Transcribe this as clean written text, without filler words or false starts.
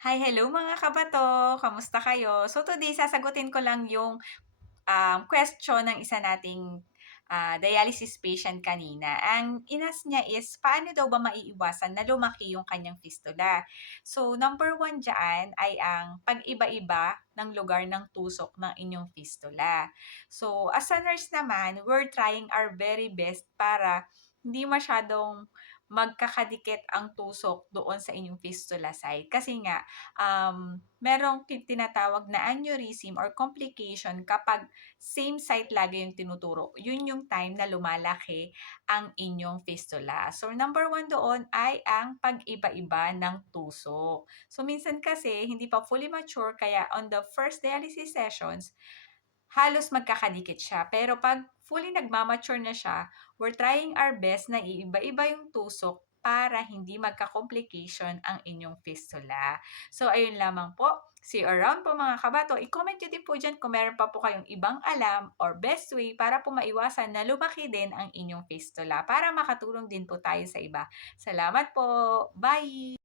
Hi, hello mga kabato! Kamusta kayo? So today sasagutin ko lang yung question ng isa nating dialysis patient kanina. Ang inas niya is, paano daw ba maiiwasan na lumaki yung kanyang fistula? So, number one dyan ay ang pag-iba-iba ng lugar ng tusok ng inyong fistula. So, as a nurse naman, we're trying our very best para hindi masyadong magkakadikit ang tusok doon sa inyong fistula site. Kasi nga, merong tinatawag na aneurysm or complication kapag same site lagi yung tinuturo. Yun yung time na lumalaki ang inyong fistula. So, number one doon ay ang pag-iba-iba ng tusok. So, minsan kasi hindi pa fully mature kaya on the first dialysis sessions, halos magkakadikit siya. Pero 'pag fully nagma-mature na siya, we're trying our best na iiba-iba yung tusok para hindi magka-complication ang inyong fistula. So ayun lamang po. See you around po mga kabato. I-comment niyo din po diyan kung meron pa po kayong ibang alam or best way para po maiwasan na lumaki din ang inyong fistula para makatulong din po tayo sa iba. Salamat po. Bye!